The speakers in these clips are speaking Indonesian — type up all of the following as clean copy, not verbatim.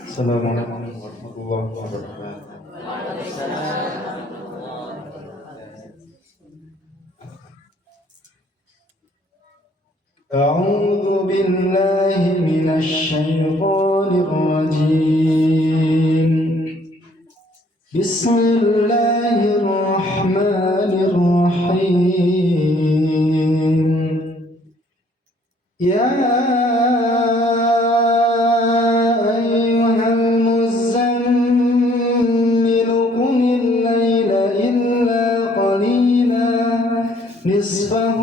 Assalamualaikum warahmatullahi wabarakatuh. أعوذ بالله من الشيطان الرجيم. بسم الله الرحمن الرحيم. يا أيها المزمل قم الليل إلا قليلا نصفه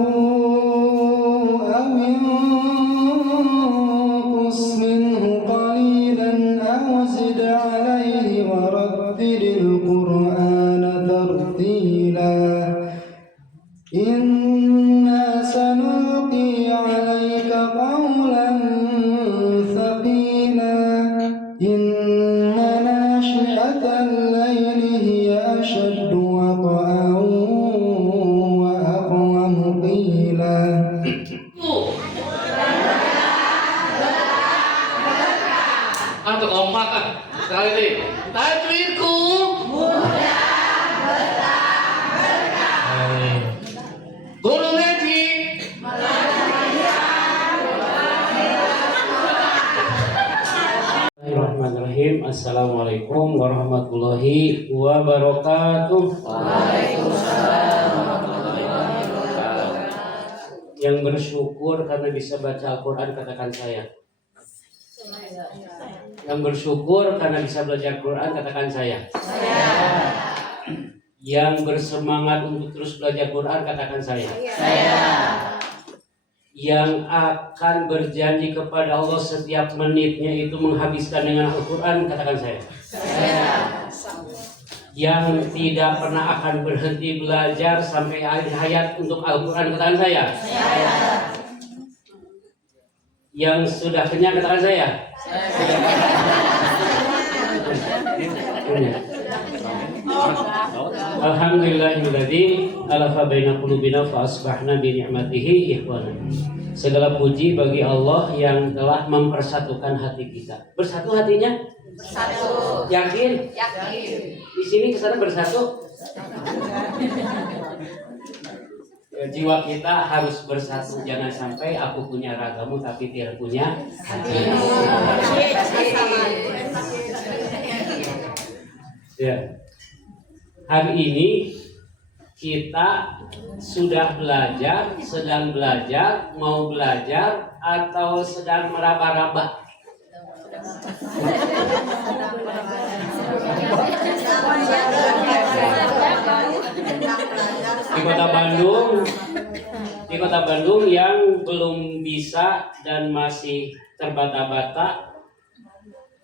إنا سنلقي عليك قولا ثقيلا إن ناشئة الليل هي أشد وطئا وأقوم قيلا. Untuk kompak sekali nih. Tajwidku Guru ngaji Bismillahirrahmanirrahim. Assalamualaikum warahmatullahi wabarakatuh. Waalaikumsalam warahmatullahi wabarakatuh. Yang bersyukur karena bisa baca Al-Quran, katakan saya. Yang bersyukur karena bisa belajar Quran, katakan saya. Yang bersemangat untuk terus belajar Quran, katakan saya. Yang akan berjanji kepada Allah setiap menitnya itu menghabiskan dengan Al-Quran, katakan saya. Yang tidak pernah akan berhenti belajar sampai akhir hayat untuk Al-Quran, katakan saya. Yang sudah kenyang, katakan saya. Alhamdulillahilladzi alafa baina qulubina fa asbahna bi ni'matihi ikhwana. Segala puji bagi Allah yang telah mempersatukan hati kita. Bersatu hatinya? Bersatu. Yakin? Yakin. Di sini kesana bersatu? Jiwa kita harus bersatu. Jangan sampai aku punya ragamu tapi tidak punya hati. Ya. Hari ini kita sudah belajar, sedang belajar, mau belajar, atau sedang meraba-raba? Di kota Bandung yang belum bisa dan masih terbata-bata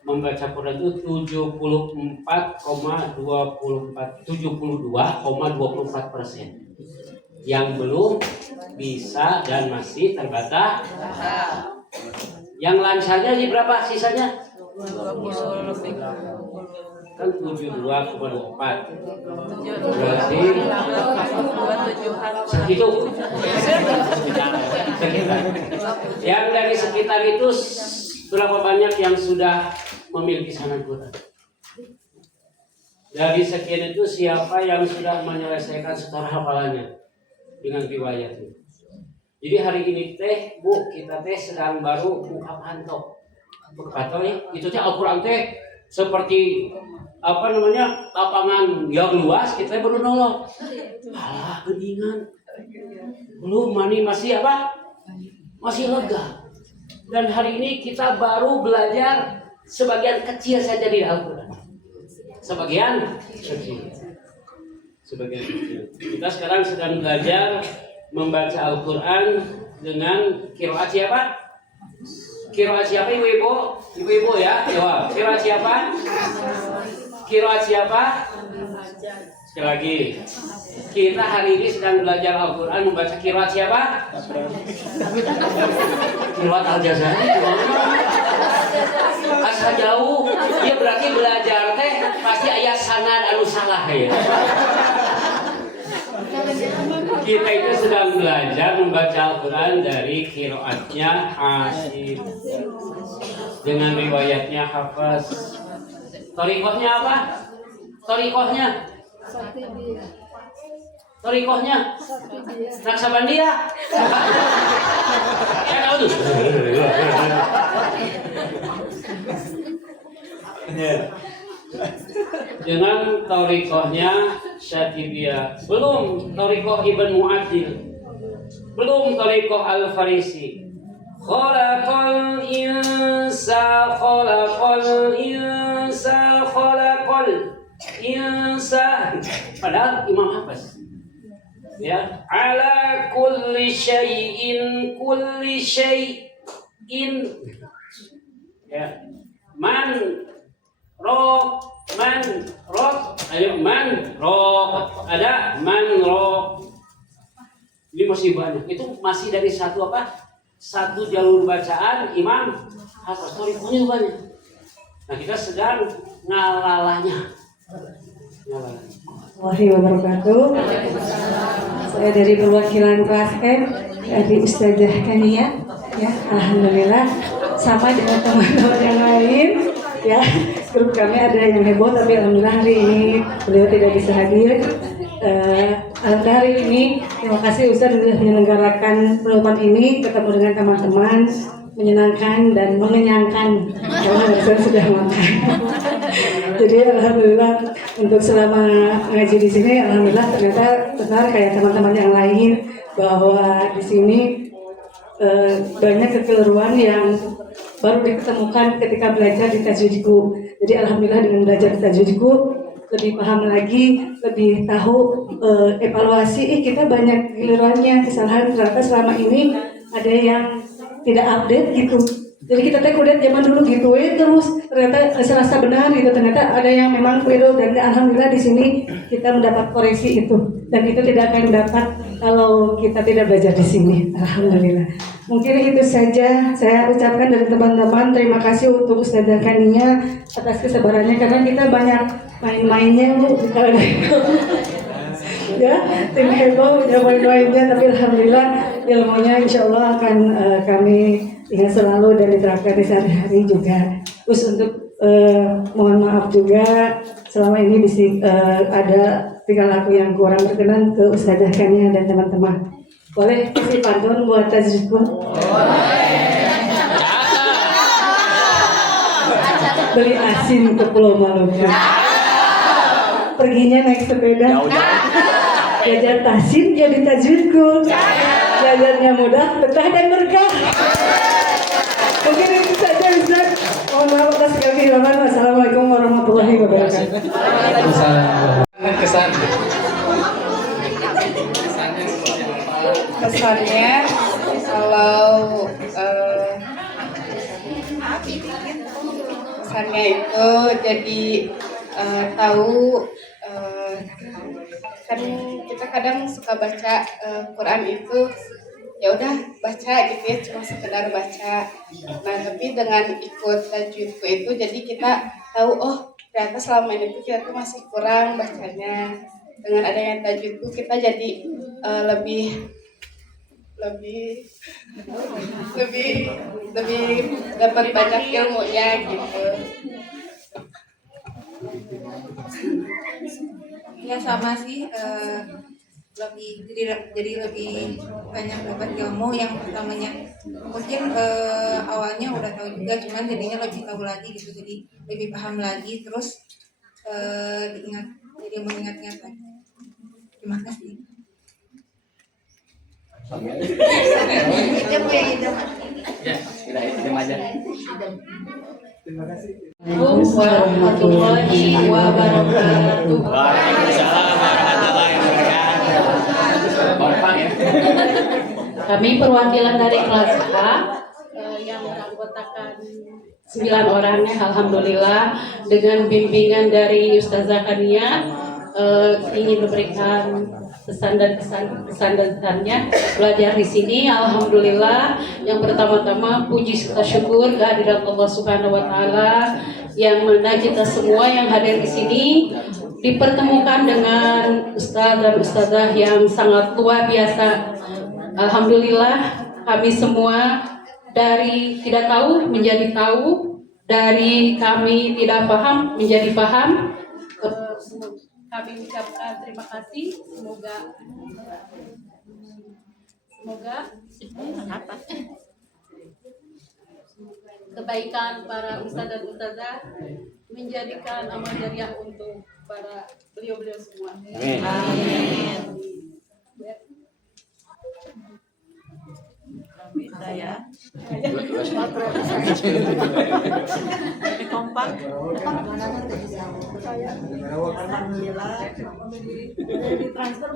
membaca Quran itu 72,24%. Yang belum bisa dan masih terbata. Yang lancarnya di berapa sisanya? 20 lebih. Kan 72,24. Berarti segitu. Yang dari sekitar itu berapa banyak yang sudah memiliki sanad Quran? Dari sekian itu siapa yang sudah menyelesaikan setor hafalannya dengan riwayatnya? Jadi hari ini teh Bu, kita teh sedang baru buka pantok. Buka pantok ya, itu teh Al-Quran teh seperti lapangan yang luas, kita baru nolong. Alah, geningan. Belum mani masih apa? Masih lega. Dan hari ini kita baru belajar sebagian kecil saja di Al-Quran. Sebagian kecil. Kita sekarang sedang belajar membaca Al-Quran dengan qiraat siapa? Qiraat siapa ibu-ibu? Ibu-ibu ya? Jawab. Qiraat siapa? Qiraat siapa? Sekali lagi. Kita hari ini sedang belajar Al-Quran membaca qiraat siapa? Qiraat Al-Jazari. Asa jauh, dia berarti belajar teh pasti ayat sanad anu salah ya. Kita itu sedang belajar membaca Al-Quran dari qiraatnya Asim dengan riwayatnya Hafaz. Thariqahnya apa? Thariqahnya Naksabandia. Ya tahu tuh. Dengan thariqahnya Syatibiyah. Belum thariqah Ibn Mu'adil. Belum thariqah Al-Farisi. Khalaqal insa. Padahal Imam Hafaz. Ya, ala kulli syai'in. Ya, man ada man roh. Ini masih banyak. Itu masih dari satu jalur bacaan Imam Hafaz. Thariqahnya banyak. Nah, kita sedang ngalalanya. Warahmatullahi wabarakatuh. Saya dari perwakilan kelas M dari Ustazah Kania. Ya, alhamdulillah sama dengan teman-teman yang lain. Ya, grup kami ada yang heboh, tapi alhamdulillah hari ini beliau tidak bisa hadir. Alhamdulillah hari ini terima kasih Ustaz sudah menyelenggarakan penutupan ini, ketemu dengan teman-teman, menyenangkan dan mengenyangkan karena Ustaz sudah makan. Jadi alhamdulillah untuk selama ngaji di sini, alhamdulillah ternyata benar kayak teman-teman yang lain bahwa di sini banyak kekeliruan yang baru diketemukan ketika belajar di tajwidku. Jadi alhamdulillah dengan belajar di tajwidku lebih paham lagi, lebih tahu evaluasi kita banyak kekeliruannya, kesalahan ternyata selama ini ada yang tidak update gitu. Jadi kita kudet zaman dulu gitu terus ternyata serasa benar gitu, ternyata ada yang memang keliru dan alhamdulillah di sini kita mendapat koreksi itu dan itu tidak akan dapat kalau kita tidak belajar di sini. Alhamdulillah. Mungkin itu saja saya ucapkan dari teman-teman. Terima kasih untuk Ustazah Kania atas kesabarannya karena kita banyak main-mainnya Bu kalau ya tim heboh ya main-mainnya, tapi alhamdulillah ilmunya insya Allah akan kami ingat selalu dan diterapkan di sehari-hari juga. Terus untuk mohon maaf juga selama ini ada tingkah laku yang kurang berkenan ke Ustazah Kania dan teman-teman. Boleh kasih pantun buat tajwidku? Beli asin ke Pulau Maluku. Perginya naik sepeda. Belajar tasin jadi tajwidku. Belajarnya mudah, betah dan berkah. Mungkin itu saja Ustaz. Mohon maaf atas segala kehilangan. Wassalamualaikum warahmatullahi wabarakatuh. Kesannya kalau kesannya itu jadi tahu kan kita kadang suka baca Quran itu ya udah baca gitu ya, cuma sekedar baca. Nah tapi dengan ikut tajwidku itu jadi kita tahu oh ternyata selama ini tuh kita tuh masih kurang bacanya. Dengan adanya tajwidku kita jadi lebih dapat banyak ilmunya gitu. Ya sama sih, jadi lebih banyak dapat ilmu. Yang pertamanya mungkin awalnya udah tahu juga, cuman jadinya lebih tahu lagi gitu, jadi lebih paham lagi, terus mengingat-ingat lagi. Terima kasih. Assalamualaikum warahmatullahi wabarakatuh. Kami perwakilan dari kelas A yang beranggotakan 9 orangnya, alhamdulillah dengan bimbingan dari Ustazah Kania ingin memberikan pesan dan kesannya belajar di sini. Alhamdulillah, yang pertama-tama puji serta syukur kehadirat Allah Subhanahu wa taala yang mana kita semua yang hadir di sini dipertemukan dengan ustadz dan ustadzah yang sangat luar biasa. Alhamdulillah kami semua dari tidak tahu menjadi tahu, dari kami tidak paham menjadi paham. Kami ucapkan terima kasih. Semoga kebaikan para ustadz dan ustadzah menjadikan amal jariah untuk para beliau-beliau semua. Amin. Saya kompak. Alhamdulillah ditransfer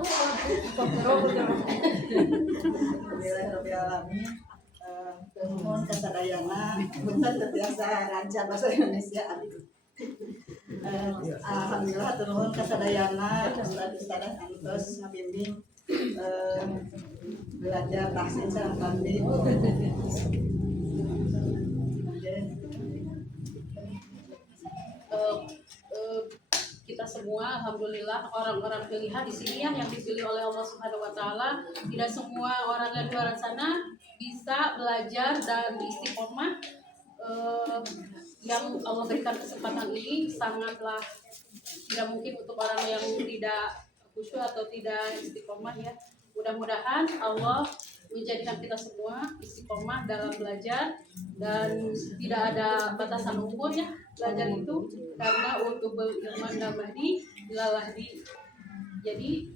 mohon kasadayana punten terbiasa lancar bahasa Indonesia. Alhamdulillah turun kasadayana ustaz-ustaz antos ngabimbing belajar tahsin sareng kami. Kita semua alhamdulillah orang-orang pilihan di sini ya, yang dipilih oleh Allah Subhanahu wa taala. Tidak semua orang yang di luar sana bisa belajar dan istiqomah. Yang Allah berikan kesempatan ini sangatlah tidak mungkin untuk orang yang tidak khusyuk atau tidak istiqomah ya. Mudah-mudahan Allah menjadikan kita semua istiqomah dalam belajar dan tidak ada batasan umur ya belajar itu, karena untuk berilmu dan mahdi lalahdi. Jadi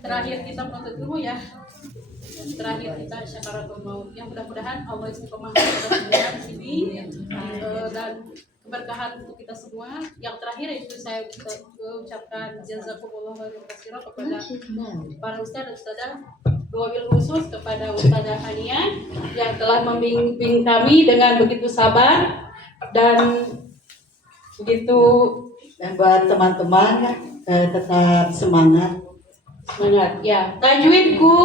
terakhir kita menuntut ilmu ya, terakhir kita syakaratul maut. Yang mudah-mudahan Allah istiqomah kita semua di sini dan keberkahan untuk kita semua. Yang terakhir itu saya ucapkan jazakumullah khairan kepada para ustaz dan ustazah, wabil khusus kepada Ustazah Hania yang telah membimbing kami dengan begitu sabar dan begitu. Dan buat teman-teman tetap semangat Ya, tajwidku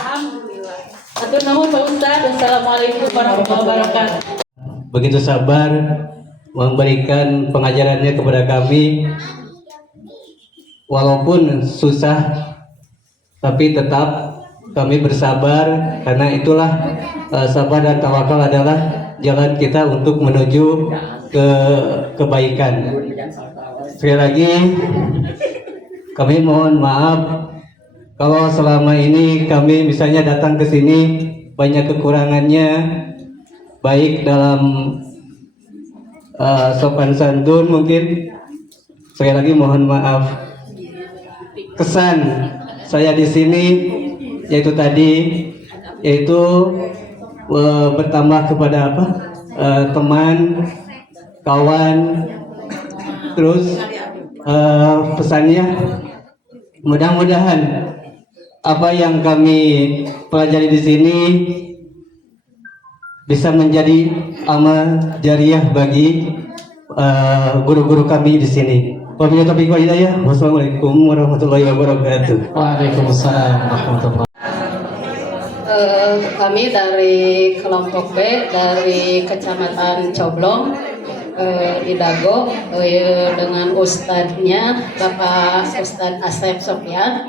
alhamdulillah. Atur nuhun Pak Ustaz. Wassalamualaikum warahmatullahi wabarakatuh. Begitu sabar memberikan pengajarannya kepada kami, walaupun susah tapi tetap kami bersabar, karena itulah sabar dan tawakal adalah jalan kita untuk menuju ke kebaikan. Sekali lagi kami mohon maaf kalau selama ini kami misalnya datang ke sini banyak kekurangannya, baik dalam sopan santun mungkin. Sekali lagi mohon maaf. Kesan saya di sini yaitu bertambah kepada teman, kawan, terus pesannya mudah-mudahan apa yang kami pelajari di sini bisa menjadi amal jariah bagi guru-guru kami di sini. Wabillahi taufiq wal hidayah. Wassalamualaikum warahmatullahi wabarakatuh. Waalaikumsalam warahmatullahi. Kami dari kelompok B dari Kecamatan Coblong di Dago dengan ustadznya Bapak Ustadz Asep Sofyan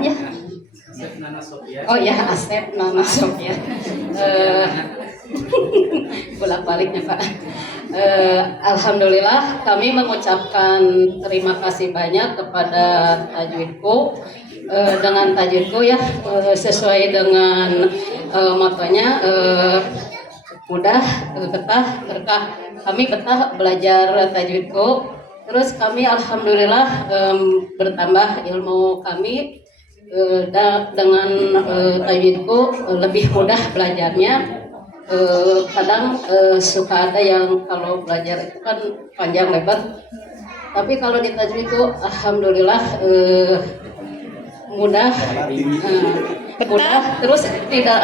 ya. Oh ya, Asep Nana Sofyan. Bolak-baliknya Pak. Alhamdulillah kami mengucapkan terima kasih banyak kepada tajwidku. Dengan tajwidku ya sesuai dengan motonya mudah, betah, berkah. Kami betah belajar tajwidku. Terus kami alhamdulillah bertambah ilmu kami dengan tajwidku lebih mudah belajarnya. Kadang suka ada yang kalau belajar itu kan panjang lebar, tapi kalau di tajwid itu alhamdulillah mudah, terus tidak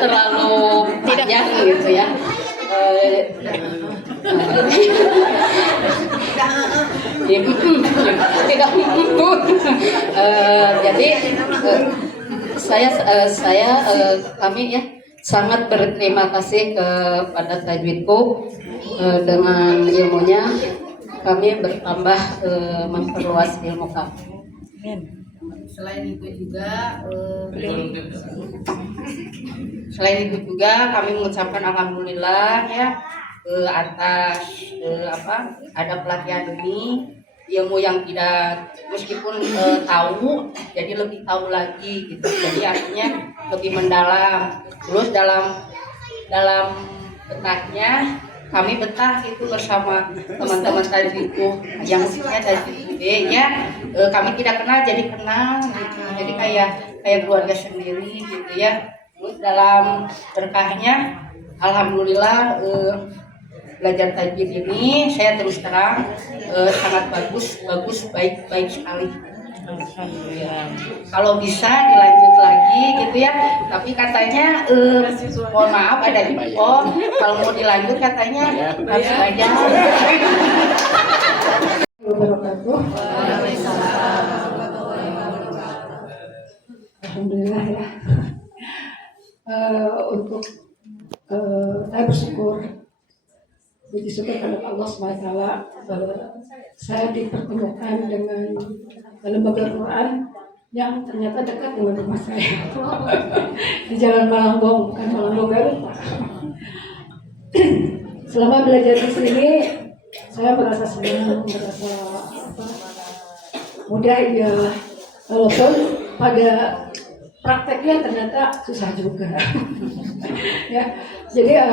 terlalu panjang gitu ya. Tidak jadi kami ya sangat berterima kasih kepada Tajwidku dengan ilmunya kami bertambah memperluas ilmu kami. Selain itu juga kami mengucapkan alhamdulillah ya atas ada pelatihan ini, ilmu yang tidak meskipun tahu jadi lebih tahu lagi gitu, jadi artinya lebih mendalam. Terus dalam betahnya kami betah itu bersama teman-teman Tajwidku yang khususnya Tajwid B ya, kami tidak kenal jadi kenal gitu, jadi kayak keluarga sendiri gitu ya. Terus dalam berkahnya alhamdulillah belajar tajwid ini saya terus terang sangat bagus, baik sekali. Kalau bisa dilanjut lagi gitu ya, tapi katanya mohon maaf ada info kalau mau dilanjut katanya harus belajar. Alhamdulillah ya. Untuk saya bersyukur, puji syukur kepada Allah SWT, saya dipertemukan dengan lembaga Quran yang ternyata dekat dengan rumah saya di Jalan Malangbong, bukan Malangbong Garut. Selama belajar di sini, saya merasa senang, merasa mudah ya, walaupun pada prakteknya ternyata susah juga. Ya, jadi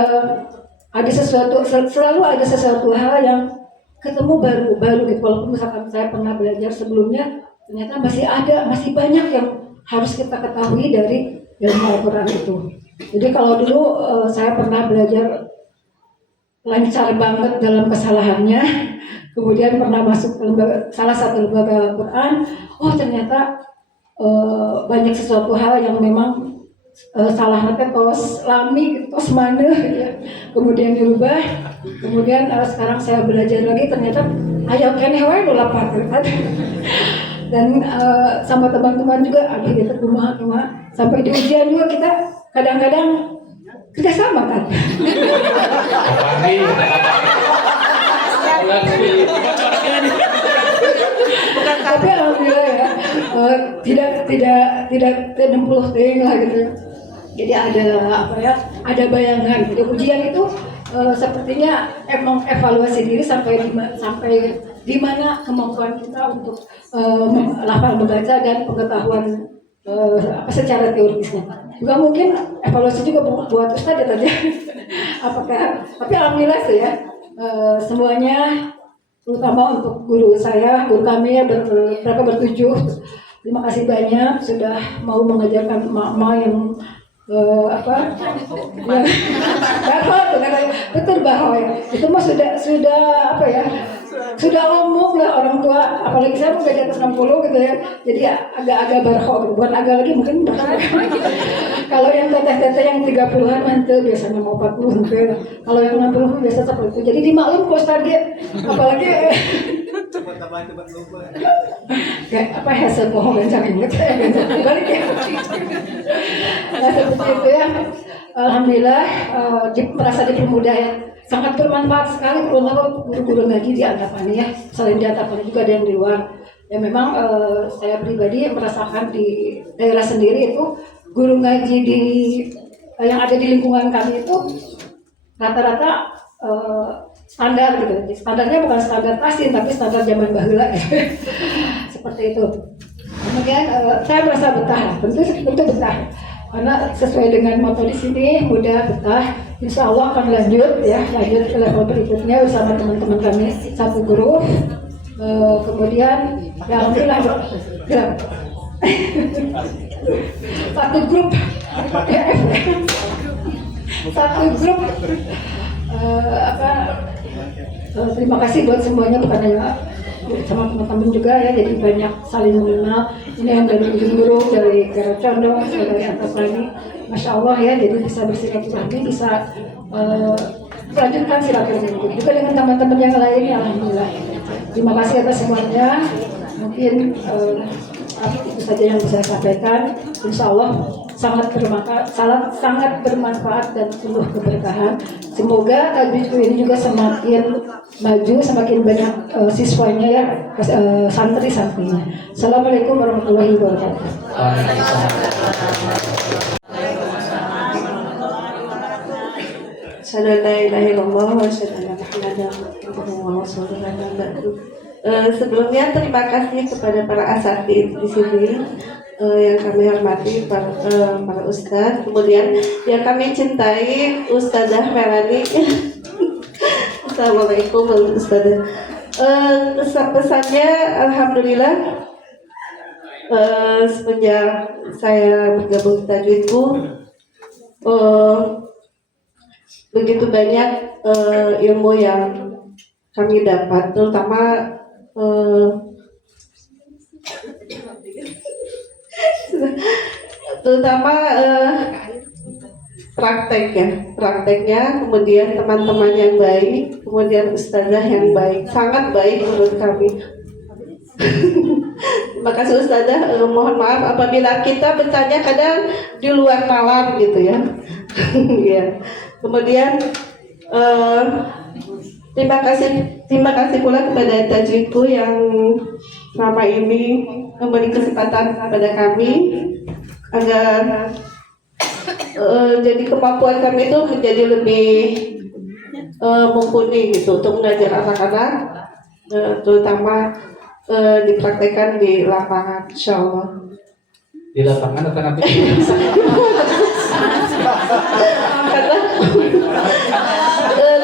ada sesuatu, selalu ada sesuatu hal yang ketemu baru gitu. Walaupun misalkan saya pernah belajar sebelumnya, ternyata masih banyak yang harus kita ketahui dari ilmu Al-Quran itu. Jadi kalau dulu saya pernah belajar lancar banget dalam kesalahannya, kemudian pernah masuk ke salah satu lembaga Al-Quran, ternyata banyak sesuatu hal yang memang salahnya tos lami, tos mana ya. Kemudian dirubah, kemudian sekarang saya belajar lagi ternyata ayo keneh wae lapat dan sama teman-teman juga ada kita rumah sampai di ujian juga kita kadang-kadang kerja sama kan. Tapi alhamdulillah ya, tidak 60 ting lah gitu. Jadi ada bayangan. Jadi ujian itu sepertinya emang evaluasi diri sampai di mana kemampuan kita untuk melafal membaca dan pengetahuan secara teorisnya. Juga mungkin evaluasi juga buat Ustaz ya tadi. Tapi alhamdulillah sih ya, semuanya terutama untuk guru kami ya mereka bertujuh. Terima kasih banyak sudah mau mengajarkan emak-emak yang betul bahwa ya itu mah sudah umum lah orang tua, apalagi saya mau di atas 60 gitu ya, jadi agak barho gitu. Bukan agak lagi mungkin kalau yang teteh-teteh yang 30-an nanti biasanya mau 40 nanti, kalau yang 60 biasa seperti itu, jadi dimaklum bos target, apalagi kayak hasil bohong dan jangan inget balik ya. Nah seperti itu ya, alhamdulillah merasa dipermudah ya. Sangat bermanfaat sekali terutama guru-guru ngaji di Antapani ya. Selain di Antapani juga ada yang di luar. Ya memang saya pribadi merasakan di daerah sendiri itu guru ngaji yang ada di lingkungan kami itu rata-rata standar gitu. Standarnya bukan standar tasin tapi standar zaman baheula seperti itu. Kemudian saya merasa betah, tentu betah. Karena sesuai dengan moto di sini mudah betah, insya Allah akan lanjut ke level berikutnya bersama teman-teman kami satu grup. Kemudian ya alhamdulillah satu grup terima kasih buat semuanya, bukan hanya sama teman-teman juga ya, jadi banyak saling mengenal. Ini yang dari ujung grup, dari Garut Condong, dari atas lagi, masya Allah ya, jadi bisa bersilaturahmi, bisa melanjutkan silaturahmi juga dengan teman-teman yang lain ya, alhamdulillah. Terima kasih atas semuanya. Mungkin itu saja yang bisa saya sampaikan. Insya Allah sangat bermanfaat dan penuh keberkahan. Semoga tajwidku ini juga semakin maju, semakin banyak siswanya ya, santri-santrinya. Assalamualaikum warahmatullahi wabarakatuh. Sebelumnya terima kasih kepada para asatidz di sini yang kami hormati para ustadz, kemudian yang kami cintai Ustazah Melani. Assalamualaikum warahmatullahi wabarakatuh. Pesannya alhamdulillah semenjak saya bergabung di Tajwidku begitu banyak ilmu yang kami dapat, terutama prakteknya, kemudian teman-teman yang baik, kemudian ustazah yang baik, sangat baik menurut kami. Terima kasih ustazah. Mohon maaf apabila kita bertanya kadang di luar nalar gitu ya. Ya. Kemudian terima kasih pula kepada tajwidku yang selama ini memberi kesempatan kepada kami agar jadi kemampuan kami itu menjadi lebih mumpuni gitu untuk mengajar anak-anak, terutama dipraktekkan di lapangan, insyaallah. Di lapangan atau nanti? Karena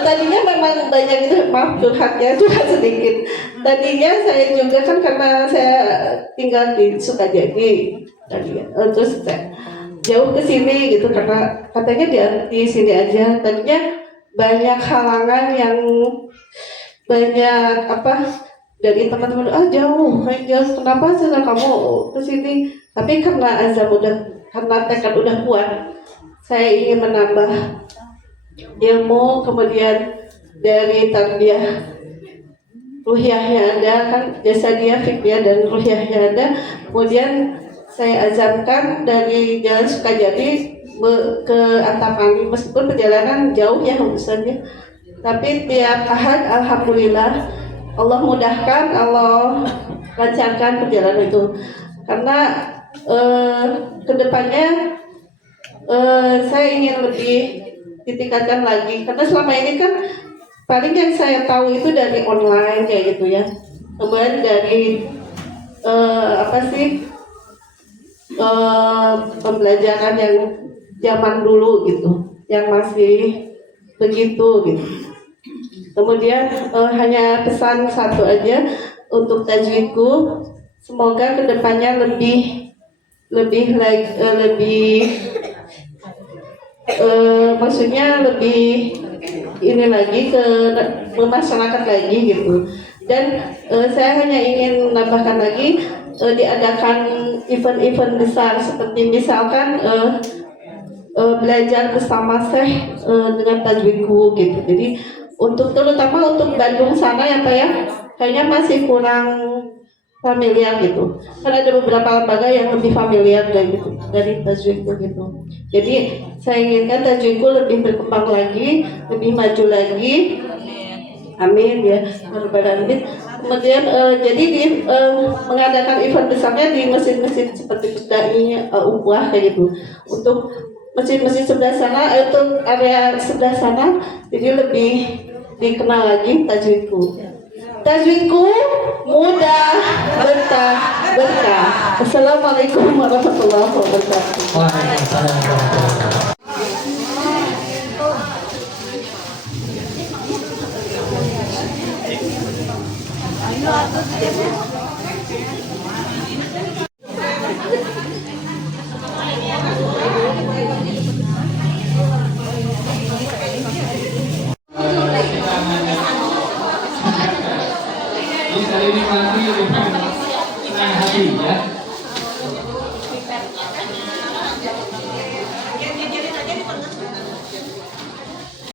tadinya memang banyak itu, maaf curhat sedikit. Tadinya saya juga kan karena saya tinggal di Sukajadi tadinya, terus saya jauh ke sini gitu karena katanya di sini aja. Tadinya banyak halangan yang banyak dari teman-teman, jauh kenapa sih kamu ke sini? Tapi karena karena tekad udah kuat, saya ingin menambah ilmu, kemudian dari tarbiyah ruhiyahnya ada kan, jasadiyah, fikriyah dan ruhiyahnya ada. Kemudian saya azamkan dari Jalan Sukajadi ke Antapani, meskipun perjalanan jauh ya urusannya, tapi tiap ahad alhamdulillah Allah mudahkan, Allah lancarkan perjalanan itu. Karena kedepannya saya ingin lebih ditingkatkan lagi, karena selama ini kan paling yang saya tahu itu dari online kayak gitu ya, kemudian dari pembelajaran yang zaman dulu gitu, yang masih begitu gitu. Kemudian hanya pesan satu aja untuk tajwidku, semoga kedepannya maksudnya lebih ini lagi ke masyarakat lagi gitu. Dan saya hanya ingin menambahkan lagi, diadakan event-event besar seperti misalkan belajar bersama Syekh dengan tajwidku gitu. Jadi terutama untuk Bandung sana ya Pak ya, kayaknya masih kurang familiar gitu. Karena ada beberapa lembaga yang lebih familiar dari tajwidku gitu. Jadi saya inginkan tajwidku lebih berkembang lagi, lebih maju lagi. Amin ya rabbal alamin. Kemudian jadi mengadakan event besarnya di masjid-masjid seperti Pusdai, Ukhuwah kayak gitu. Untuk masjid-masjid sebelah sana, untuk area sebelah sana, jadi lebih dikenal lagi tajwidku. Tajwidku mudah, berkah. Assalamualaikum warahmatullahi wabarakatuh. Waalaikumsalam warahmatullahi wabarakatuh. Ini kali ini nanti dengan senang hati ya.